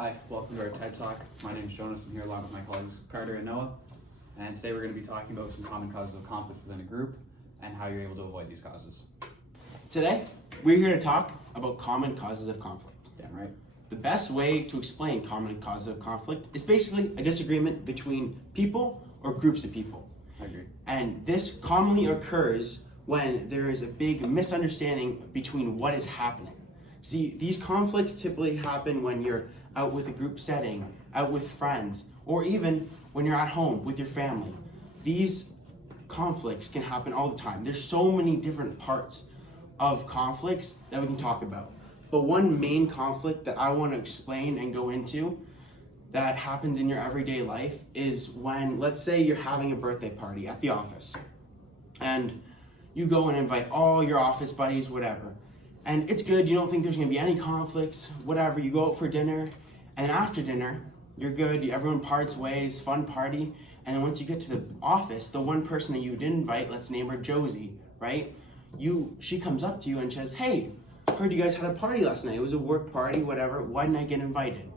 Hi, welcome to our TED Talk. My name is Jonas. I'm here along with my colleagues Carter and Noah. And today we're going to be talking about some common causes of conflict within a group and how you're able to avoid these causes. Today, we're here to talk about common causes of conflict. Damn right. The best way to explain common causes of conflict is basically a disagreement between people or groups of people. I agree. And this commonly occurs when there is a big misunderstanding between what is happening. See, these conflicts typically happen when you're out with a group setting, out with friends, or even when you're at home with your family. These conflicts can happen all the time. There's so many different parts of conflicts that we can talk about. But one main conflict that I want to explain and go into that happens in your everyday life is when, let's say you're having a birthday party at the office and you go and invite all your office buddies, whatever. And it's good, you don't think there's gonna be any conflicts, whatever, you go out for dinner, and after dinner, you're good, everyone parts ways, fun party, and then once you get to the office, the one person that you didn't invite, let's name her Josie, right? She comes up to you and says, hey, heard you guys had a party last night, it was a work party, whatever, why didn't I get invited,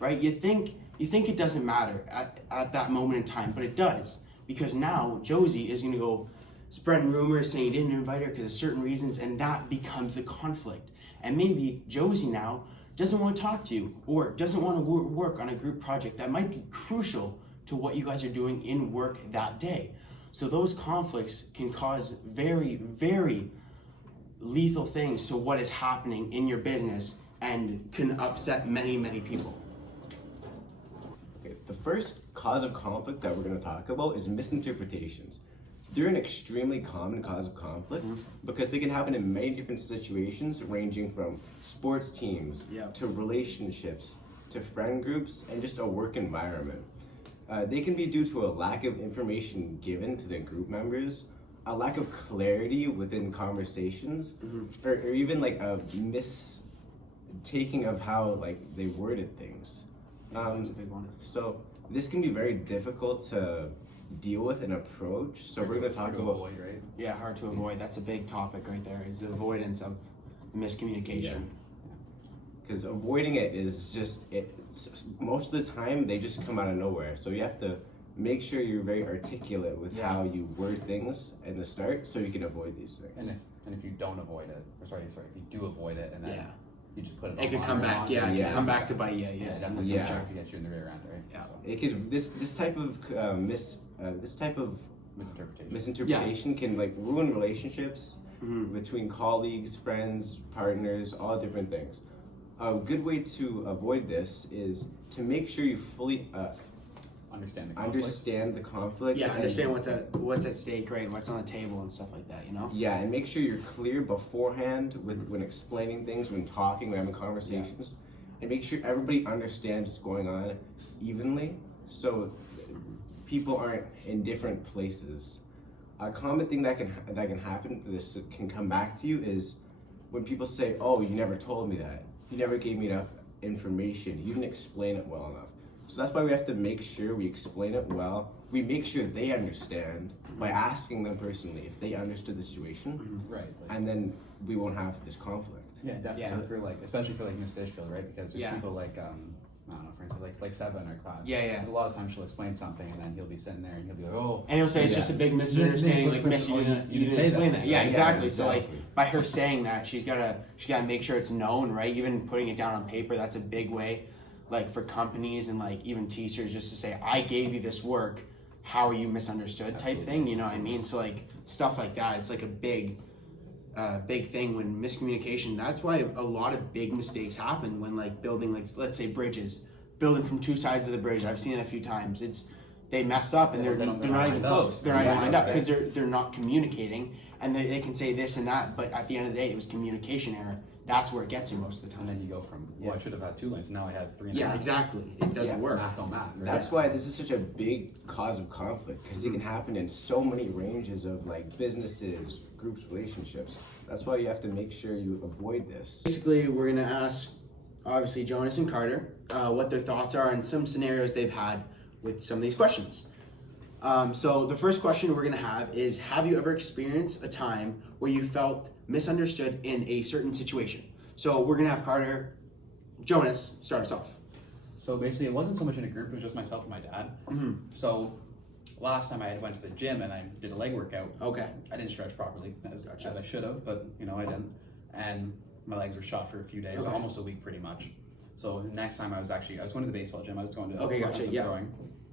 right? You think it doesn't matter at that moment in time, but it does, because now Josie is gonna go spreading rumors saying you didn't invite her because of certain reasons, and that becomes the conflict. And maybe Josie now doesn't want to talk to you or doesn't want to work on a group project that might be crucial to what you guys are doing in work that day. So those conflicts can cause very, very lethal things to what is happening in your business and can upset many, many people. Okay, the first cause of conflict that we're going to talk about is misinterpretations. They're an extremely common cause of conflict because they can happen in many different situations, ranging from sports teams to relationships to friend groups and just a work environment. They can be due to a lack of information given to the group members, a lack of clarity within conversations, or even like a mistaking of how like they worded things. That's a big one. So this can be very difficult to deal with and approach. So we're going to talk about avoid, right? Yeah, hard to avoid. That's a big topic right there, is the avoidance of miscommunication. because avoiding it is just most of the time they just come out of nowhere. So you have to make sure you're very articulate with how you word things in the start so you can avoid these things. And if you don't avoid it, if you do avoid it and then you just put it It could come back, it could come back to bite you, definitely try to get you in the rear end, right? Yeah. So, It could this type of misinterpretation can like ruin relationships between colleagues, friends, partners, all different things. A good way to avoid this is to make sure you fully understand the conflict. Yeah, understand what's at stake, right? What's on the table and stuff like that, you know? Yeah, and make sure you're clear beforehand when explaining things, when talking, when having conversations, and make sure everybody understands what's going on evenly, so people aren't in different places. A common thing that can happen, this can come back to you, is when people say, "Oh, you never told me that. You never gave me enough information. You didn't explain it well enough." So that's why we have to make sure we explain it well. We make sure they understand by asking them personally if they understood the situation, right? And then we won't have this conflict. Yeah, definitely. Yeah. Especially for Miss Dishfield, right? Because there's people like I don't know, for instance, like Seba in our class. Because a lot of times she'll explain something and then he'll be sitting there and he'll be like, "Oh," and he'll say it's just a big misunderstanding, like Miss, you didn't explain that. Yeah, exactly. So like by her saying that, she gotta make sure it's known, right? Even putting it down on paper, that's a big way, like for companies and like even teachers, just to say, "I gave you this work, how are you misunderstood?" type thing. You know what I mean? So like stuff like that, it's like a big thing when miscommunication. That's why a lot of big mistakes happen when like building, like let's say bridges, building from two sides of the bridge. I've seen it a few times. They mess up and they're not even close. They're not even lined up because they're not communicating, and they can say this and that, but at the end of the day, it was communication error. That's where it gets you most of the time. And then you go from, I should have had 2 lanes, now I have 3 and a Yeah, half. exactly. It doesn't work. Math don't math. Right? That's why this is such a big cause of conflict, because it can happen in so many ranges of like businesses, groups, relationships. That's why you have to make sure you avoid this. Basically, we're gonna ask, obviously, Jonas and Carter, what their thoughts are and some scenarios they've had with some of these questions. So the first question we're gonna have is, have you ever experienced a time where you felt misunderstood in a certain situation? So we're gonna have Jonas start us off. So basically, it wasn't so much in a group; it was just myself and my dad. Mhm. So last time I went to the gym and I did a leg workout. Okay. I didn't stretch properly as Gotcha. I should have, but I didn't. And my legs were shot for a few days, Okay. almost a week pretty much. So next time I was going to the baseball gym. I was going to Okay, gotcha, some yeah. throwing.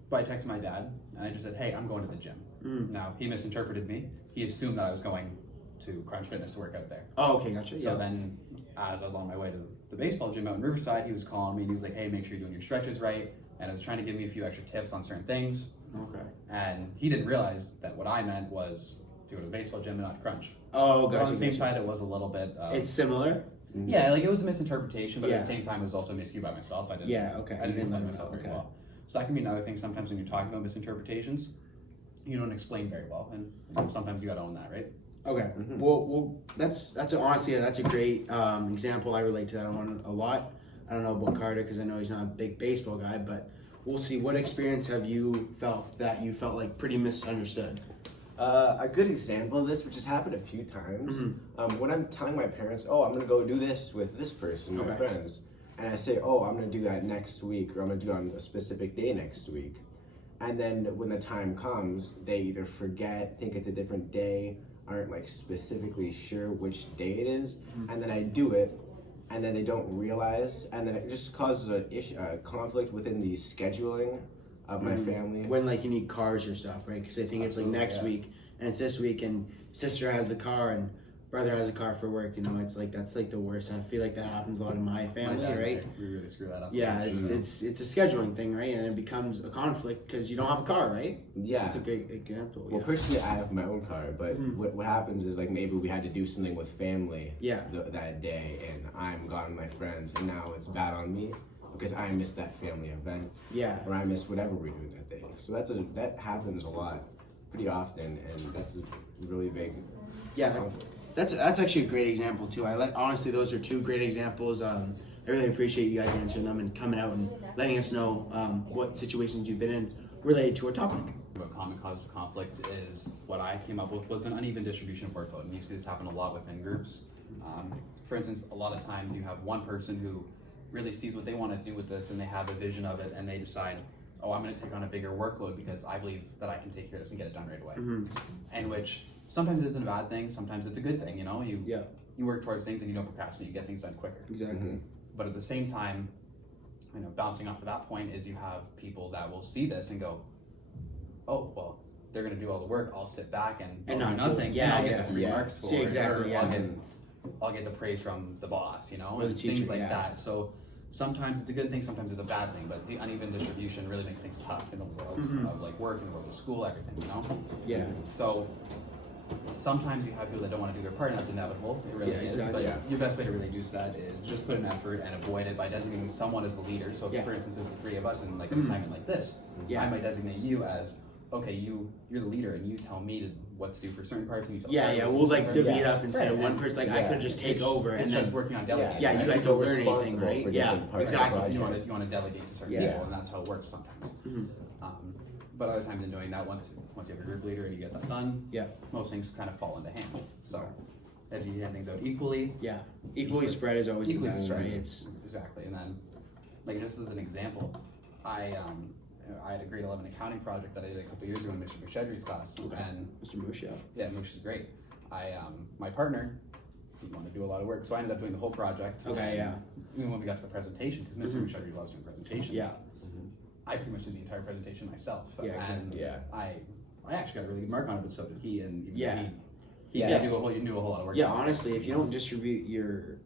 But I texted my dad and I just said, "Hey, I'm going to the gym." Mm. Now he misinterpreted me. He assumed that I was going to Crunch Fitness to work out there. Oh, okay, gotcha. So Yeah. then, as I was on my way to the baseball gym out in Riverside, he was calling me and he was like, "Hey, make sure you're doing your stretches right." And I was trying to give me a few extra tips on certain things. Okay. And he didn't realize that what I meant was to go to the baseball gym and not Crunch. Oh, But gotcha. on the same gotcha. side, it was a little bit. It's similar. Yeah, like it was a misinterpretation, but Yeah. at the same time, it was also miscued by myself. I didn't. Yeah. Okay. I didn't You explain know, myself very okay. well. So that can be another thing. Sometimes when you're talking about misinterpretations, you don't explain very well, and sometimes you gotta own that, right? Okay. Mhm. Well, honestly, that's a great example. I relate to that one a lot. I don't know about Carter because I know he's not a big baseball guy, but we'll see. What experience have you felt that you felt like pretty misunderstood? A good example of this, which has happened a few times, when I'm telling my parents, "Oh, I'm gonna go do this with this person, my Okay. friends," and I say, "Oh, I'm gonna do that next week, or I'm gonna do it on a specific day next week," and then when the time comes, they either forget, think it's a different day, aren't like specifically sure which day it is, and then I do it, and then they don't realize, and then it just causes a conflict within the scheduling of my family. When like you need cars or stuff, right? Because I think it's like Absolutely, next yeah. week and it's this week, and sister has the car and brother has a car for work. It's like that's like the worst. I feel like that happens a lot in my family, My dad, right? We really screw that up. Yeah, it's a scheduling thing, right? And it becomes a conflict because you don't have a car, right? Yeah. That's a great example. Well, Yeah. personally, I have my own car, but Mhm. what happens is like maybe we had to do something with family Yeah. that day, and I'm gone with my friends, and now it's bad on me because I missed that family event Yeah. or I missed whatever we're doing that day. So that happens a lot, pretty often, and that's a really big Yeah. conflict. That's actually a great example too. Honestly, those are two great examples. I really appreciate you guys answering them and coming out and letting us know what situations you've been in related to our topic. About common cause of conflict is what I came up with was an uneven distribution of workload, and you see this happen a lot within groups. For instance, a lot of times you have one person who really sees what they want to do with this, and they have a vision of it, and they decide, "Oh, I'm going to take on a bigger workload because I believe that I can take care of this and get it done right away." Mhm. And which sometimes isn't a bad thing, sometimes it's a good thing. Yeah. You work towards things and you don't procrastinate, you get things done quicker. Exactly. Mhm. But at the same time, bouncing off of that point is you have people that will see this and go, "Oh, well, they're gonna do all the work. I'll sit back and And I'll do not do it. nothing. Yeah, and I'll yeah, get the free yeah. marks for See, it. exactly, Or yeah. I'll get the praise from the boss, Or the and teacher, things like yeah. that. So sometimes it's a good thing, sometimes it's a bad thing. But the uneven distribution really makes things tough in the world Mhm. of like work, in the world of school, everything. Yeah. So sometimes you have people that don't want to do their part, and that's inevitable. It really Yeah, is. exactly. But Yeah. your best way to reduce that is just put an effort and avoid it by designating someone as the leader. So, if, Yeah. for instance, there's the three of us in like an Mhm. assignment like this, Yeah. I might designate you as, okay, you're the leader, and you tell me what to do for certain parts, and you tell Yeah, Carter yeah. what to We'll do for like certain divvy parts. it up instead of Right, one and person. Like I yeah. could just take over It's and just then. working on delegating. Yeah, you right? guys You're don't learn anything, responsible right? for Yeah, different parts of the exactly. project. You want to delegate to certain Yeah. people, and that's how it works sometimes. Mhm. But other times in doing that, once you have a group leader and you get that done, Yeah. most things kind of fall into hand. So if you hand things out equally, Yeah. Equally spread is always the equally best, right? distributed. It's Exactly, and then, like just as an example, I had a grade 11 accounting project that I did a couple years ago in Mr. Bushedry's class, Okay. and Mr. Moosh, yeah. yeah, which is great. My partner, he wanted to do a lot of work, so I ended up doing the whole project. Okay, and yeah. Even when we got to the presentation, because Mr. Mhm. Bushedry loves doing presentations. Yeah. I pretty much did the entire presentation myself. Yeah, and exactly. Yeah. I actually got a really good mark on it, but so did he, and even Yeah. he Yeah. knew a whole lot of work. Yeah, honestly, if you don't distribute your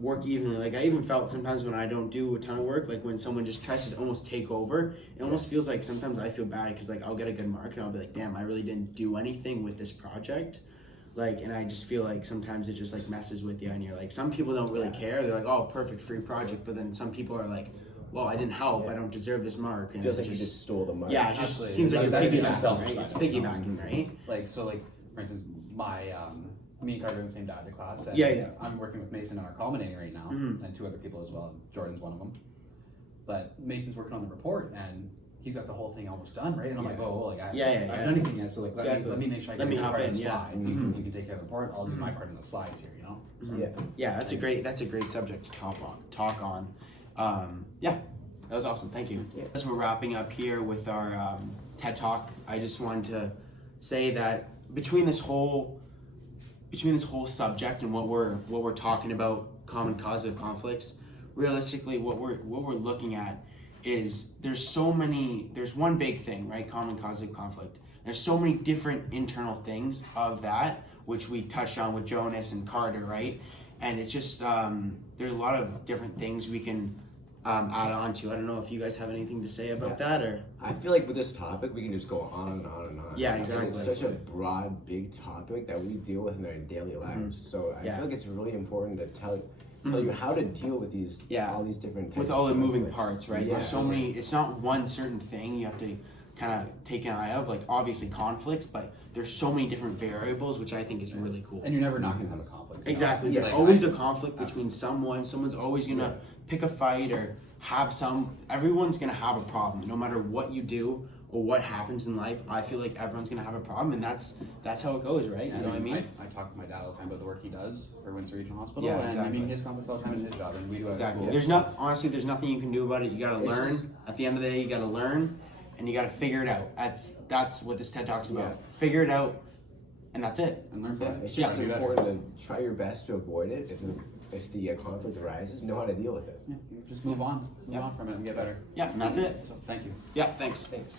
work evenly, like I even felt sometimes when I don't do a ton of work, like when someone just tries to almost take over, it almost feels like sometimes I feel bad because like I'll get a good mark and I'll be like, damn, I really didn't do anything with this project. Like, and I just feel like sometimes it just like messes with you and you're like, some people don't really care. They're like, oh, perfect, free project. But then some people are like, well, I didn't help. I don't deserve this mark. And Feels it's like you just stole the money. yeah, it just Absolutely. seems like you're That's even piggybacking, right? self-decided. It's piggybacking, right? Like for instance, my me and Carter are in the same data class. And Yeah, yeah. I'm working with Mason on our culminating right now, Mhm. and two other people as well. Jordan's one of them. But Mason's working on the report, and he's got the whole thing almost done, right? And I'm like, Yeah. oh, like I Yeah, yeah, haven't yeah. done anything yet, so like Exactly. let me make sure I Let get me my hop part in, of the yeah. slides. Mhm. You can take care of the report. I'll do my part in the slides here. Mhm. Yeah. Yeah, that's a great subject to talk on. Yeah, That was awesome. Thank you. Yeah. As we're wrapping up here with our TED Talk, I just wanted to say that between this whole subject and what we're talking about, common causative conflicts, realistically, what we're looking at is there's one big thing, right? Common causative conflict. There's so many different internal things of that, which we touched on with Jonas and Carter, right? And it's just there's a lot of different things we can add on to. I don't know if you guys have anything to say about that, or I feel like with this topic, we can just go on and on and on. Yeah, I feel like it's exactly. such a broad, big topic that we deal with in our daily lives. So I Yeah. feel like it's really important to tell you how to deal with these, Yeah. all these different types with of all the moving conflicts. parts, right? Yeah. There's so many. It's not one certain thing you have to kind of take an eye of. Like obviously conflicts, but there's so many different variables, which I think is really cool. And you're never not gonna have a conflict. you know? Exactly. Yeah, There's like, always I- a conflict between someone's always gonna pick a fight or everyone's gonna have a problem. No matter what you do or what happens in life, I feel like everyone's gonna have a problem, and that's how it goes, right? You know what I mean? I talk to my dad all the time about the work he does for Windsor Regional Hospital. Yeah, and I exactly. mean, his conflicts all the time in his job, and we do it at Exactly. school. There's nothing you can do about it. You gotta It's learn. just- At the end of the day, you gotta learn, and you gotta figure it out. That's what this TED Talk's about. Yeah. Figure it out, and that's it. And learn from Yeah, it. it's just do better. important to try your best to avoid it. If the conflict arises, know how to deal with it. Yeah, you just move on. Move on from it and get better. Yeah, and that's it. So, thank you. Yeah, thanks. Thanks.